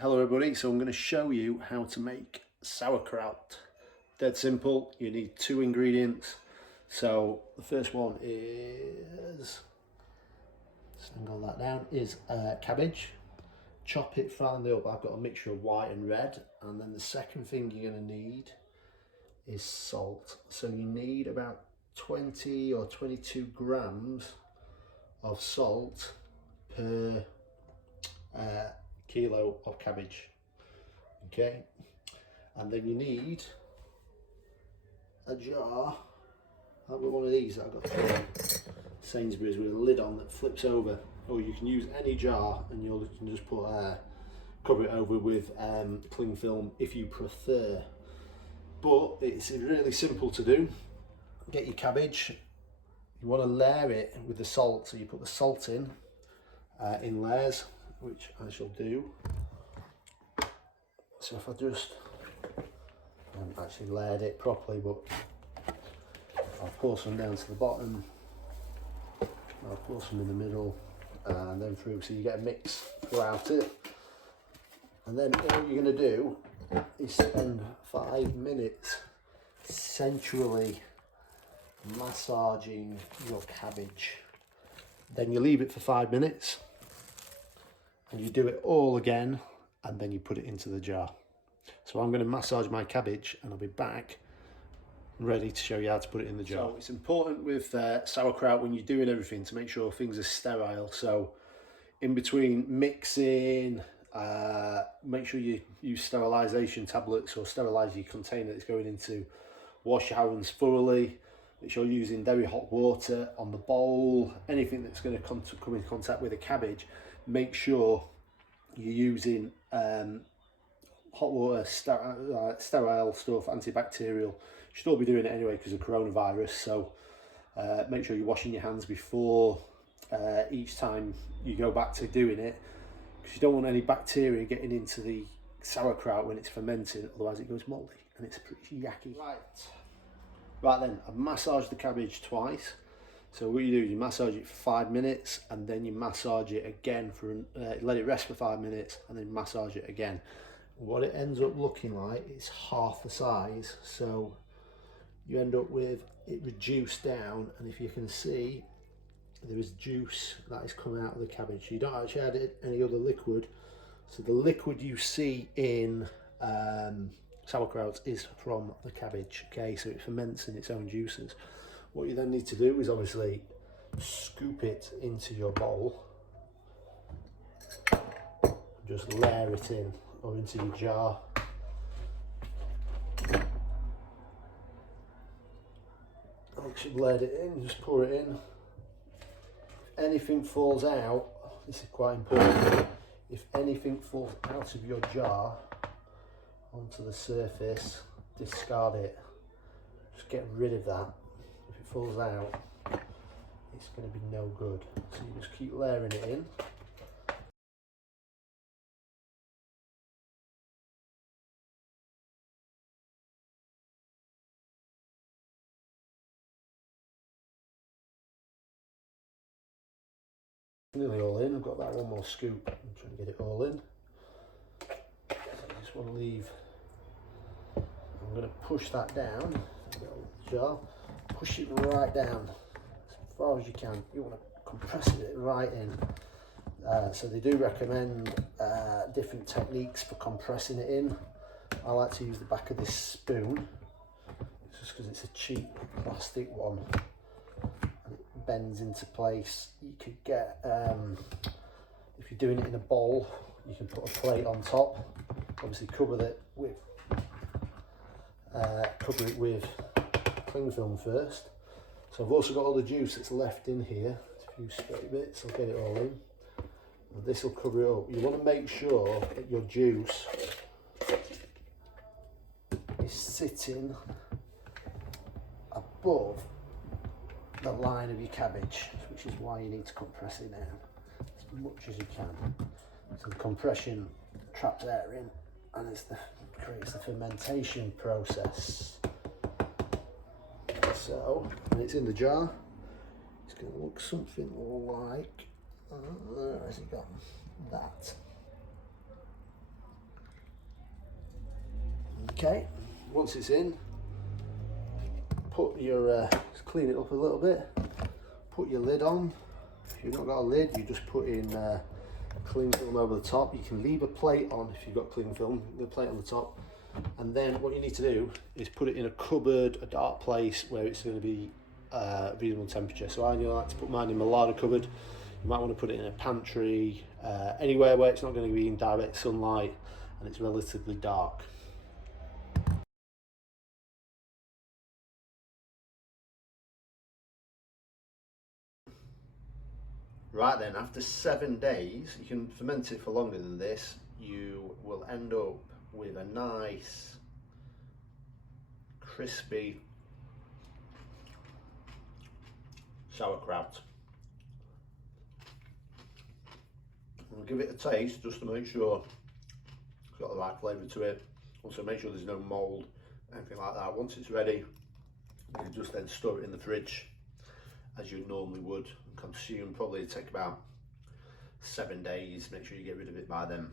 Hello everybody, so I'm going to show you how to make sauerkraut. Dead simple, you need two ingredients. So the first one is, single that down, is cabbage. Chop it finely up. I've got a mixture of white and red. And then the second thing you're going to need is salt. So you need about 20 or 22 grams of salt per kilo of cabbage. Okay, and then you need a jar. I've got one of these that I got from Sainsbury's with a lid on that flips over, or you can use any jar and you can just put cover it over with cling film if you prefer. But it's really simple to do. Get your cabbage. You want to layer it with the salt, so you put the salt in layers, which I shall do. So if I just haven't actually layered it properly, but I'll pour some down to the bottom, I'll pour some in the middle, and then through, so you get a mix throughout it. And then all you're going to do is spend 5 minutes sensually massaging your cabbage. Then you leave it for 5 minutes, and you do it all again, and then you put it into the jar. So I'm going to massage my cabbage and I'll be back ready to show you how to put it in the jar. So it's important with sauerkraut, when you're doing everything, to make sure things are sterile. So in between mixing, make sure you use sterilisation tablets or sterilise your container that's going into. Wash your hands thoroughly. Make sure you're using very hot water on the bowl. Anything that's going to come in contact with the cabbage, make sure you're using hot water, sterile stuff, antibacterial. You should all be doing it anyway because of coronavirus. So make sure you're washing your hands before each time you go back to doing it, because you don't want any bacteria getting into the sauerkraut when it's fermenting, otherwise it goes mouldy and it's pretty yucky. Right then, I've massaged the cabbage twice. So what you do is you massage it for 5 minutes, and then you massage it again for let it rest for 5 minutes, and then massage it again. What it ends up looking like is half the size, so you end up with it reduced down, and if you can see, there is juice that is coming out of the cabbage. You don't actually add any other liquid, so the liquid you see in sauerkraut is from the cabbage. Okay, so it ferments in its own juices. What you then need to do is obviously scoop it into your bowl, just layer it in, or into your jar. Once you've layered it in, just pour it in. If anything falls out, this is quite important, if anything falls out of your jar onto the surface, discard it. Just get rid of that. If it falls out, it's going to be no good. So you just keep layering it in. Nearly all in. I've got that one more scoop. I'm trying to get it all in. So I just want to leave. I'm going to push that down. Jar. Push it right down as far as you can. You want to compress it right in. So they do recommend different techniques for compressing it in. I like to use the back of this spoon, just because it's a cheap plastic one and it bends into place. You could get, if you're doing it in a bowl, you can put a plate on top. Obviously cover it with cling film first. So I've also got all the juice that's left in here, a few stray bits. I'll get it all in. And this will cover it up. You want to make sure that your juice is sitting above the line of your cabbage, which is why you need to compress it down as much as you can. So the compression traps air in, and creates the fermentation process. So when it's in the jar, it's going to look something like, where has it gone? That. Okay, once it's in, put your just clean it up a little bit. Put your lid on. If you've not got a lid, you just put in cling film over the top. You can leave a plate on if you've got cling film, the plate on the top. And then what you need to do is put it in a cupboard, a dark place where it's going to be reasonable temperature. So I like to put mine in my larder cupboard. You might want to put it in a pantry, anywhere where it's not going to be in direct sunlight and it's relatively dark. Right then, after 7 days, you can ferment it for longer than this, you will end up with a nice, crispy sauerkraut. I'll give it a taste just to make sure it's got the right flavour to it. Also make sure there's no mould, anything like that. Once it's ready, you can just then store it in the fridge as you normally would and consume. Probably take about 7 days. Make sure you get rid of it by then.